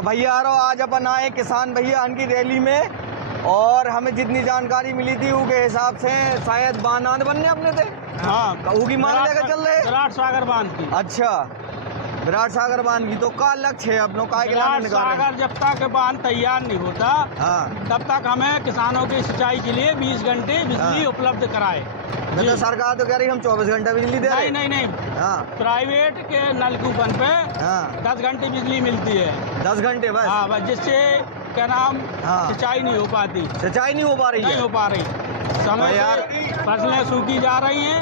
तो भैया आज अपन आए किसान भैया की रैली में और हमें जितनी जानकारी मिली थी उसके हिसाब से शायद बांध बनने अपने थे। हाँ, की मांग लेकर चल रहे। विराट सागर बांध की। अच्छा, विराट सागर बांध की। तो का लक्ष्य है अपनों का? विराट सागर जब तक बांध तैयार नहीं होता तब तक हमें किसानों की सिंचाई के लिए 20 घंटे बिजली उपलब्ध कराए। तो सरकार तो कह रही हम 24 घंटे बिजली दे रहे। नहीं। प्राइवेट के नलकूपन पे 10 घंटे बिजली मिलती है। 10 घंटे बस? हाँ बस, जिससे क्या नाम सिंचाई नहीं हो पाती। सिंचाई नहीं हो पा रही? नहीं हो पा रही। समय यार फसलें सूखी जा रही हैं।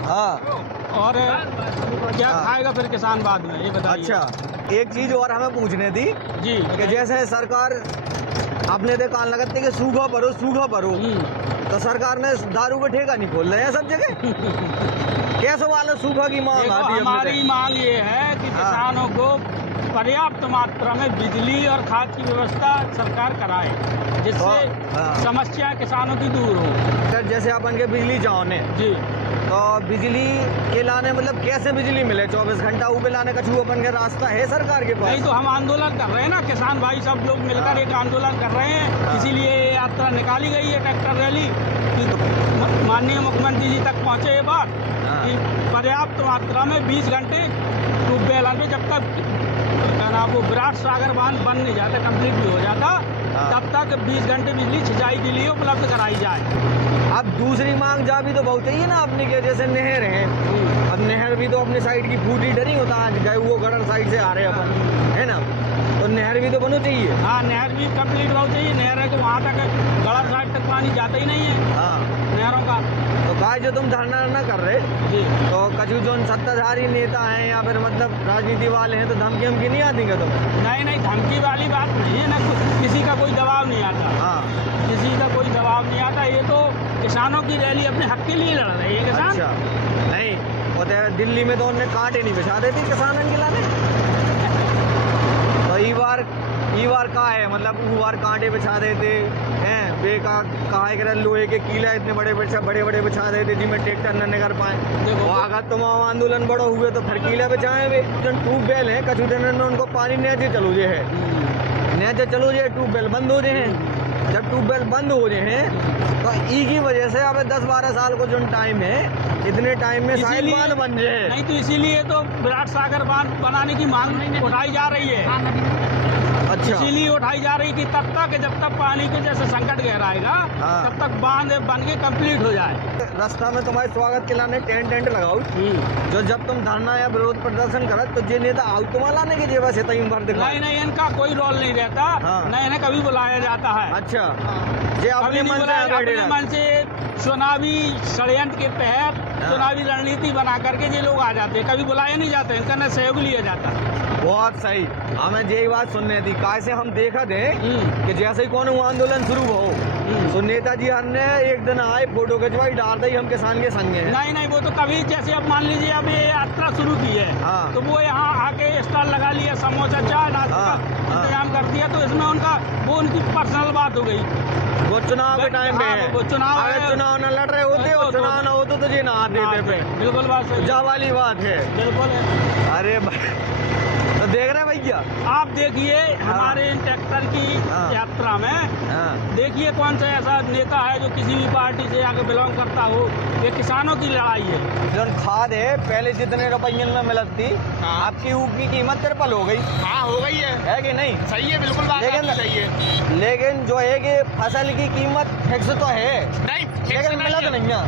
और क्या खाएगा फिर किसान बाद में, ये बताइए। अच्छा, एक चीज और हमें पूछने थी जी कि जैसे सरकार अपने दे कान लगाते कि सूखा भरो तो सरकार ने दारू का ठेका नहीं खोल रहे हैं सब जगह। कैसे वाला सूखा की मांग आती है? हमारी मांग ये है कि किसानों को पर्याप्त मात्रा में बिजली और खाद की व्यवस्था सरकार कराए, जिससे समस्या किसानों की दूर हो। जैसे अपन के बिजली चाहने जी, तो बिजली के लाने मतलब कैसे बिजली मिले 24 घंटा ऊपर लाने का अपन के रास्ता है सरकार के पास? नहीं तो हम आंदोलन कर रहे हैं ना, किसान भाई सब लोग मिलकर एक आंदोलन कर रहे हैं। इसीलिए ये यात्रा निकाली गई है, ट्रैक्टर रैली। माननीय मुख्यमंत्री जी तक पहुँचे ये बात कि पर्याप्त मात्रा में 20 घंटे ट्यूबवेल में जब तक वो विराट सागर बांध बन नहीं जाता, कंप्लीट नहीं हो जाता, तब तक 20 घंटे बिजली सिंचाई के लिए उपलब्ध कराई जाए। अब दूसरी मांग जा भी तो बहुत चाहिए ना अपने के, जैसे नहर है। अब नहर भी तो अपने साइड की फूटी डरी होता है, गए वो गढ़ साइड से आ रहे अपन, है ना? तो नहर भी तो बनो चाहिए। हाँ, नहर भी कंप्लीट होनी चाहिए। नहर है कि वहाँ तक गढ़ साइड तक पानी जाता ही नहीं है। हाँ, नहरों का। तो भाई जो तुम धरना कर रहे जी, तो कछु जो सत्ताधारी नेता हैं या फिर मतलब राजनीति वाले हैं तो धमकी हमकी नहीं आती क्या तुम्हें? नहीं, धमकी वाली बात नहीं है ना, किसी का कोई दबाव नहीं आता। हाँ, किसी का कोई दबाव नहीं आता। ये तो किसानों की रैली अपने हक के लिए लड़ रही है किसान। अच्छा, नहीं वो तो दिल्ली में तो उन्हें कांटे नहीं बिछा देती किसानों के लाने। तो ई बार का है मतलब वो बार कांटे बिछा देते हैं, बेका कहा कर लोहे के कीला इतने बड़े बड़े बिछा देते जिसमें ट्रैक्टर न कर पाए। देखो अगर तुम आंदोलन बड़ो हुए तो फिर कीला बिछाए वे। जो ट्यूबवेल है कछु दिन में उनको पानी नीचे चलो जे है, नीचे चलो जे ट्यूबवेल बंद हो जाए हैं। जब ट्यूबवेल बंद हो जाए हैं तो ई की वजह से अब 10-12 साल को जो टाइम है, इतने टाइम में शायद बांध बन जाए। नहीं तो इसीलिए तो विराट सागर बांध बनाने की मांग उठाई जा रही है। अच्छा, इसीलिए उठाई जा रही कि तब तक जब तक पानी के जैसे संकट गहराएगा तब तक बांध बन के कंप्लीट हो जाए। रास्ता में तुम्हारे स्वागत के लाने टेंट लगाओ, जो जब तुम धरना या विरोध प्रदर्शन करत तो जे नेता आओ तुम्हारा लाने की जेब से तई भर दिखा। नहीं, इनका कोई रोल नहीं रहता। नहीं, इन्हें कभी बुलाया जाता है। अच्छा, जे अपने मन से चुनावी षड्यंत्र के तहत चुनावी रणनीति बना करके ये लोग आ जाते हैं, कभी बुलाए नहीं जाते, इनका न सहयोग लिया जाता। बहुत सही, हमें यही बात सुनने थी। कैसे हम देखा थे कि जैसे ही कौन आंदोलन शुरू हो तो नेताजी हमने एक दिन आए फोटो खिंचवाई डाल दी हम किसान के संग हैं। नहीं, वो तो कभी जैसे अब मान लीजिए अब ये यात्रा शुरू की है तो वो यहाँ आके स्टॉल लगा लिया, समोसा चाय नाश्ता का इंतजाम कर दिया, तो इसमें उनकी पर्सनल बात हो गई। वो चुनाव के टाइम में वो चुनाव न लड़ रहे होते और चुनाव न होते तो ये ना देते पे। बिल्कुल बात जा वाली बात है। बिल्कुल। अरे तो देख रहे भैया, आप देखिए हमारे ट्रैक्टर की यात्रा में देखिए कौन सा ऐसा नेता है जो किसी भी पार्टी से आगे बिलोंग करता हो। ये किसानों की लड़ाई है। जो खाद है पहले जितने रुपये में मिलती आपकी ऊकी कीमत 3 हो गई। हाँ, हो गई है कि नहीं? सही है, बिल्कुल बात सही है। लेकिन जो है कि फसल की कीमत फिक्स तो है नहीं, लेकिन मिलत नहीं है।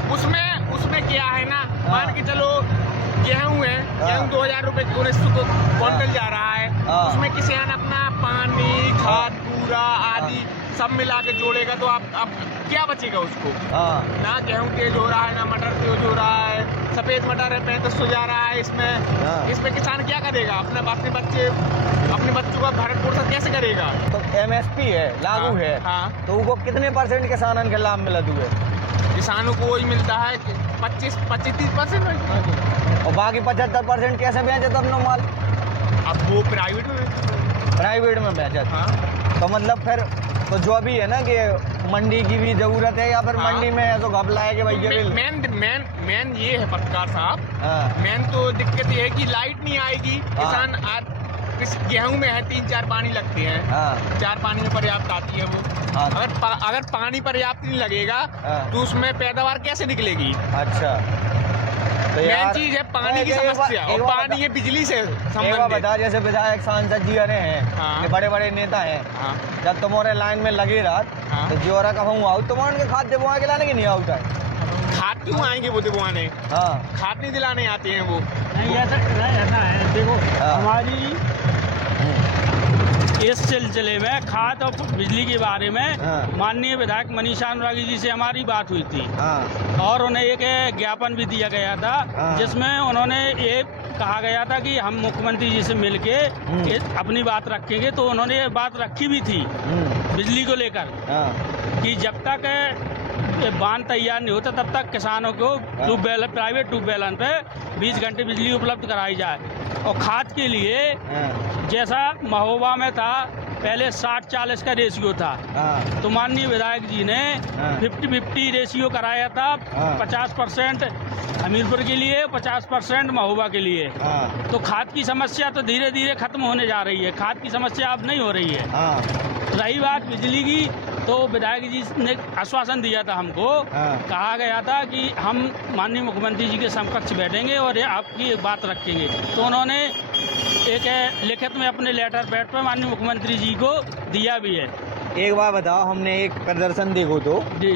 उसमें क्या है ना, मान के चलो गेहूँ है, गेहूँ 2000 रुपए को क्विंटल जा रहा है। उसमें किसान अपना पानी, खाद, पूरा आदि सब मिला के जोड़ेगा तो आप क्या बचेगा उसको? ना गेहूँ तेज हो रहा है, ना मटर तेज हो रहा है। सफेद मटर है 3500 जा रहा है। इसमें किसान क्या करेगा? अपने बच्चों का भरण पोषण कैसे करेगा? तो MSP है लागू है। तो वो कितने % किसानन के लाभ मिलत हुए? किसानों को वही मिलता है 25-30%। और बाकी 75% कैसे बेचत अपना माल? अब वो प्राइवेट में बेचत। तो मतलब फिर तो जो भी है ना कि मंडी की भी जरूरत है या फिर मंडी में है तो घपला है कि भाई मेन ये है पत्रकार साहब, मेन तो दिक्कत ये है कि लाइट नहीं आएगी। किसान गेहूं में है 3-4 पानी लगते हैं, हाँ 4 पानी में पर्याप्त आती है वो। हाँ। अगर पानी पर्याप्त नहीं लगेगा हाँ। तो उसमें पैदावार कैसे निकलेगी? अच्छा तो मेन चीज है पानी की समस्या, और पानी है बिजली से संबंधित। बता, जैसे विधायक सांसद जी अरे हैं, हाँ। ये बड़े बड़े नेता हैं, हाँ। जब तुम्हारे लाइन में लगे रात हाँ। तो जोरा का हूँ आओ तुम्हारे के खाद दिलवा के लाने की नहीं आउट है। खाद क्यों आएंगे वो दिलवाने? हाँ खाद नहीं दिलाने आते हैं वो। नहीं ऐसा है, देखो हाँ। हमारी इस सिलसिले में खाद और बिजली के बारे में हाँ। माननीय विधायक मनीषा अनुरागी जी से हमारी बात हुई थी, हाँ और उन्हें एक ज्ञापन भी दिया गया था, हाँ। जिसमें उन्होंने ये कहा गया था कि हम मुख्यमंत्री जी से मिलके अपनी बात रखेंगे। तो उन्होंने ये बात रखी भी थी बिजली को लेकर हाँ कि जब तक बांध तैयार नहीं होता तब तक किसानों को ट्यूबवेल, प्राइवेट ट्यूबवेलन पे 20 घंटे बिजली उपलब्ध कराई जाए। और खाद के लिए हाँ जैसा महोबा में था पहले 60-40 का रेशियो था, हाँ तो माननीय विधायक जी ने हाँ। 50-50 रेशियो कराया था। हाँ। 50% हमीरपुर के लिए, 50% महोबा के लिए। हाँ तो खाद की समस्या तो धीरे धीरे खत्म होने जा रही है, खाद की समस्या अब नहीं हो रही है। हाँ रही बात बिजली की, तो विधायक जी ने आश्वासन दिया था हमको, हाँ। कहा गया था कि हम माननीय मुख्यमंत्री जी के समकक्ष बैठेंगे और ये आपकी बात रखेंगे। तो उन्होंने एक लिखित में अपने लेटर पैड पर माननीय मुख्यमंत्री जी को दिया भी है। एक बार बताओ, हमने एक प्रदर्शन देखो तो जी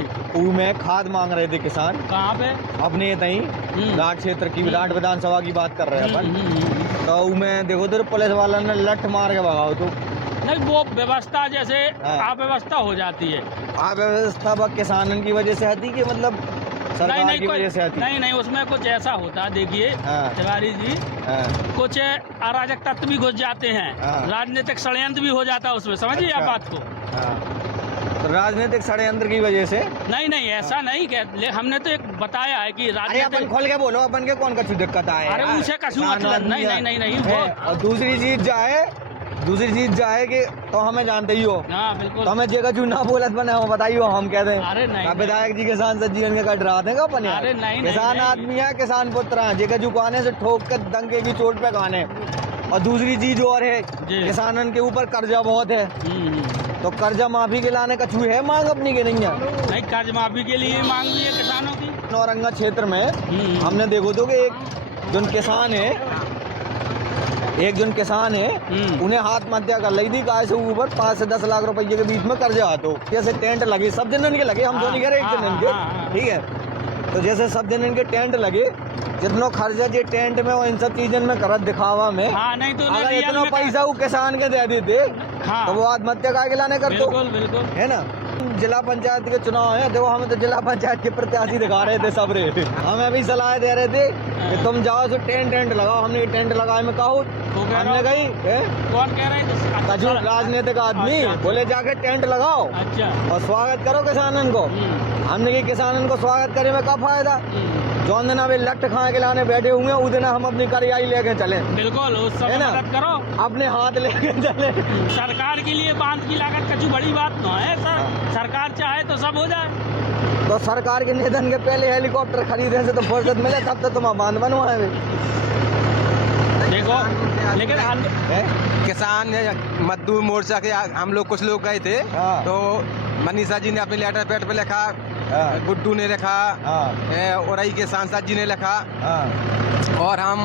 में खाद मांग रहे थे किसान कहाँ पे? अपने तई घाट क्षेत्र की विराट विधानसभा की बात कर रहे हैं अपन। तो में देखो तो पुलिस वाला ने लठ मार के भगाओ तो नहीं, वो व्यवस्था जैसे हाँ। अव्यवस्था हो जाती है। अव्यवस्था किसानों की वजह से आती कि मतलब सरकार की वजह से आती? नहीं, उसमें कुछ ऐसा होता है, देखिए हाँ। तिवारी जी, हाँ। कुछ अराजक तत्व भी घुस जाते हैं, हाँ। राजनीतिक षड्यंत्र भी हो जाता है उसमें, समझिए आप अच्छा। बात को। हाँ। तो राजनीतिक षड्यंत्र की वजह से नहीं ऐसा नहीं कह, हमने तो एक बताया है कि अरे अपन राजनीतिक। खोल के बोलो, अपन के कौन कछु दिक्कत आए? अरे उनसे कछु मतलब नहीं है। वो। और दूसरी चीज जाए कि तो हमें जानते ही हो, हाँ बिल्कुल। तो हमें जे कछु ना बोलत बने हम बताइयो, हम कह दें अरे नहीं, अब विधायक जी के सांसद जीवन के कट रहा थे अपन यार? अरे नहीं, किसान नहीं। आदमी है, किसान पुत्र है, जे कछु कहने से ठोक कर दंगे की चोट पे कहने। और दूसरी चीज और है, जी। किसानन के ऊपर कर्जा बहुत है, तो कर्जा माफी के लाने कछु है मांग अपनी के नहीं है? नहीं, कर्ज माफी के लिए मांग हुई है किसानों की। नौरंगा क्षेत्र में हमने देखो तो कि एक जन किसान है उन्हें आत्महत्या कर ली थी, काय से ऊपर 5 से 10 लाख रुपए के बीच में कर्जा आता हो। जैसे टेंट लगे, सब जनन के लगे, हम तो नहीं कह रहे एक जनन के, ठीक है। तो जैसे सब जनन के टेंट लगे, जितना खर्चा जे टेंट में और इन सब चीजन में करत दिखावा में, हाँ, नहीं तो अगर रियल इतना में पैसा वो किसान के दे देते हाँ। तो वो आत्महत्या का के लाने कर दो, बिल्कुल है ना। जिला पंचायत के चुनाव है, देखो हमें तो जिला पंचायत के प्रत्याशी दिखा रहे थे सब रे, हमें भी सलाह दे रहे थे कि तुम जाओ तो टेंट लगाओ। हमने टेंट लगाए में कहा, हमने कही कौन कह रहे हैं? राजनीतिक आदमी अच्छा। बोले जाके टेंट लगाओ अच्छा। और स्वागत करो किसानन को। हमने की किसानन को स्वागत करे में क्या फायदा? जौन दिन अभी लट खा के लाने बैठे हुए उस दिन हम अपनी करियाई लेके चले, बिल्कुल उस समय मदद करो, अपने हाथ लेके चले। सरकार के लिए बांध की लागत कछु बड़ी बात न है सर, सरकार चाहे तो सब हो जाए। तो सरकार के निधन के पहले हेलीकॉप्टर खरीदने से तो फुर्सत मिले, तब तो तुम बांध बनवाए। देखो लेकिन किसान मजदूर मोर्चा के हम लोग कुछ लोग गए थे, हाँ। तो मनीषा जी ने अपने लेटर पैड पे लिखा, हाँ। गुड्डू ने लिखा, हाँ। औरई के सांसद जी ने लिखा, हाँ। और हम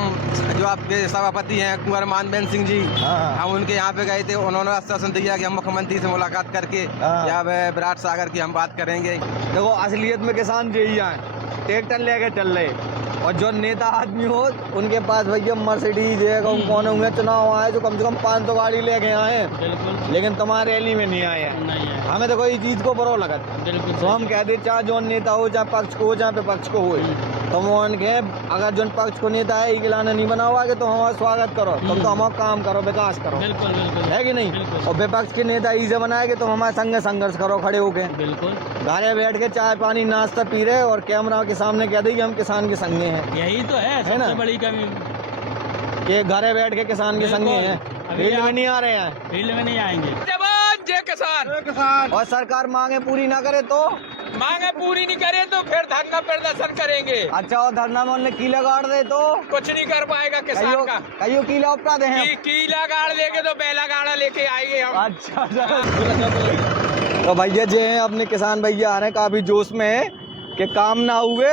जो आपके सभापति हैं कुंवर मानवेंद्र सिंह जी, हाँ। हम उनके यहाँ पे गए थे। उन्होंने आश्वासन दिया कि हम मुख्यमंत्री से मुलाकात करके हाँ। या विराट सागर की हम बात करेंगे। देखो असलियत में किसान यही है, ट्रैक्टर लेके चल रहे, और जो नेता आदमी हो उनके पास भैया मर्सिडीज है, कौन होंगे चुनाव आए जो कम से कम 500 गाड़ी लेके आए, बिल्कुल लेकिन तुम्हारे रैली में नहीं आए हैं। नहीं है, हमें तो कोई चीज को बरो लगत, बिल्कुल तो हम कहते चाहे जो नेता हो, चाहे पक्ष को हो, चाहे विपक्ष को हो, तो वो उनके अगर जो पक्ष को नेता है इलाना नहीं बनाओगे तो हमारा स्वागत करो, तुम तो हमारा काम करो, विकास करो, बिल्कुल है कि नहीं? बिल्कुल। और विपक्ष के नेता इसे बनाएंगे तो हमारे संग संघर्ष करो खड़े होके, बिल्कुल घरे बैठ के चाय पानी नाश्ता पी रहे और कैमरा के सामने कह दे कि हम किसान के संगे हैं। यही तो है ना? सबसे बड़ी कमी कि घरे बैठ के किसान के संगे हैं, फील्ड में नहीं आ रहे हैं। फील्ड में नहीं आएंगे। जय किसान। और सरकार मांगे पूरी ना करे तो? मांगे पूरी नहीं करे तो फिर धरना प्रदर्शन करेंगे। अच्छा, और धरना में उन्हें कीला गाड़ दे तो? कुछ नहीं कर पाएगा किसान का। कईयों कीला उपराध हैं। कीला गाड़ देंगे तो बैला गाड़ा लेके आएंगे हम। अच्छा तो भैया जी हैं अपने किसान भैया आ रहे हैं काफी जोश में है कि काम ना हुए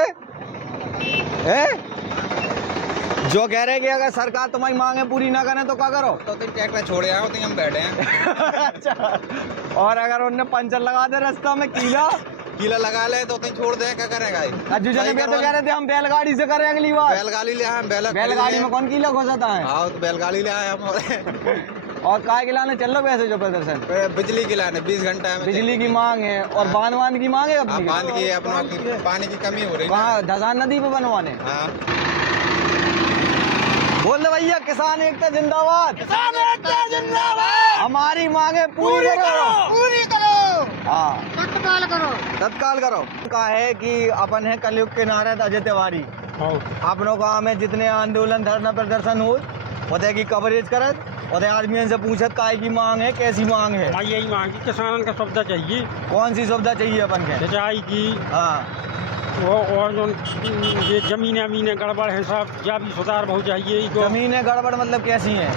है, जो कह रहे हैं कि अगर सरकार तुम्हारी मांगे पूरी ना करे तो क्या करो? तो ट्रैक्टर छोड़े आओ तो हम बैठे हैं। अच्छा, और अगर उनने पंचर लगा दे रास्ता में कीला लगा ले तो छोड़ दे, क्या करेगा? अज्जू जने भी तो कह रहे थे हम बैलगाड़ी से करें अगली बार। बैलगाड़ी ले आए, बैलगाड़ी में कौन कीला घुसाता है? हाँ तो बैलगाड़ी ले आए हम। और काय गिलाने चल लो वैसे जो प्रदर्शन? बिजली गिलाने 20 घंटा में बिजली की मांग है और बांध की मांग है अपनी। बांध की अपना पानी की कमी हो रही है। कहाँ? धसान नदी पे बनवाने। हाँ बोल दे भैया, किसान एकता जिंदाबाद, किसान एकता जिंदाबाद। हमारी मांगे पूरी करो, पूरी करो। हाँ, तत्काल करो। कहा है कि अपन है कलयुग के नारद अजय तिवारी। अपनों गाँव में जितने आंदोलन धरना प्रदर्शन हो उदय की कवरेज करत, उदय आदमी से पूछत काय की मांग है, कैसी मांग है? हमारी यही मांग है, किसान का सुविधा चाहिए। कौन सी सुविधा चाहिए अपन के? सिंचाई की। हाँ, वो और जो ये जमीनें गड़बड़ है सब, या भी सुधार बहुत चाहिए। जमीनें गड़बड़ मतलब कैसी हैं?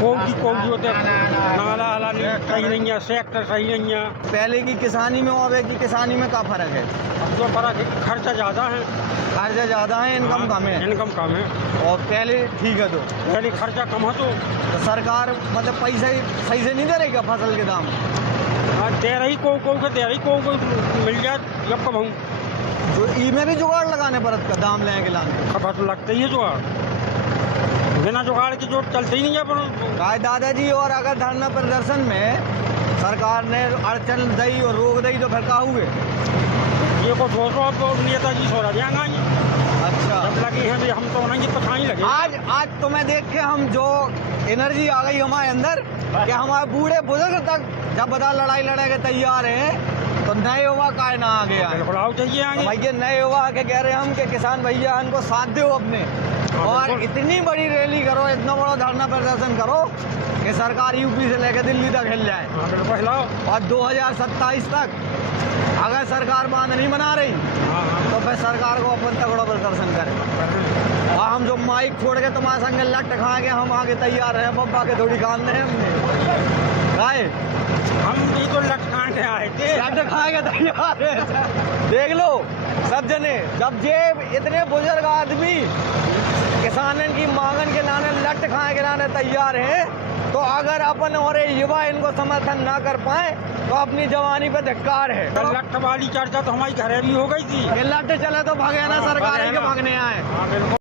कोई होते नाला आला सही नहीं है, सेक्टर सही नहीं है। पहले की किसानी में और की किसानी में क्या फर्क है? अब तो फर्क है, खर्चा ज़्यादा है। खर्चा ज़्यादा है, इनकम कम है। इनकम कम है। और पहले ठीक है तो पहले खर्चा कम है तो सरकार मतलब पैसे सही से नहीं दे रही क्या फसल के दाम? दे रही को दे रही को मिल जाए जब कब हूँ जो ई में भी जुगाड़ लगाने पड़त का दाम लेने के लाने खबर तो लगता ही है जुगाड़, बिना जुगाड़ की जो चलते ही नहीं है। काय दादाजी, और अगर धरना प्रदर्शन में सरकार ने अड़चन दी और रोक दी तो फिर क्या हुए? ये को सोचो अब नेताजी सोरा जाएंगे। अच्छा, जब लगी है भी हम तो नहीं पता ही लगे। आज तुम्हें देख के हम जो एनर्जी आ गई हमारे अंदर कि हमारे बूढ़े बुजुर्ग तक जब बता लड़ाई लड़ने के तैयार हैं तो नए युवा काय ना आ गया है। बुलाओ चाहिए आगे भैया, नए युवा के कह रहे हैं हम कि किसान भैया इनको साथ दो अपने, और इतनी बड़ी रैली करो, इतना बड़ा धरना प्रदर्शन करो कि सरकार यूपी से लेकर दिल्ली तक हिल जाए। और 2027 तक अगर सरकार बांध नहीं बना रही तो फिर सरकार को अपन तगड़ा प्रदर्शन करें। और हम जो माइक छोड़ के तुम्हारे संग लट खाएंगे, हम आगे तैयार हैं। बब्बा के थोड़ी काम नहीं हमने खाए, हम भी तो लट खान के आए थे, लट खाएंगे तैयार है। देख लो सब जने, जब जे इतने बुजुर्ग आदमी किसानन की मांगन के लाने लट खाए के लाने तैयार हैं, तो अगर अपन और युवा इनको समर्थन ना कर पाए तो अपनी जवानी पे धिक्कार है। लट वाली चर्चा तो हमारी घरे भी हो गई थी। लट चले तो भागे ना, सरकार के भागने आए।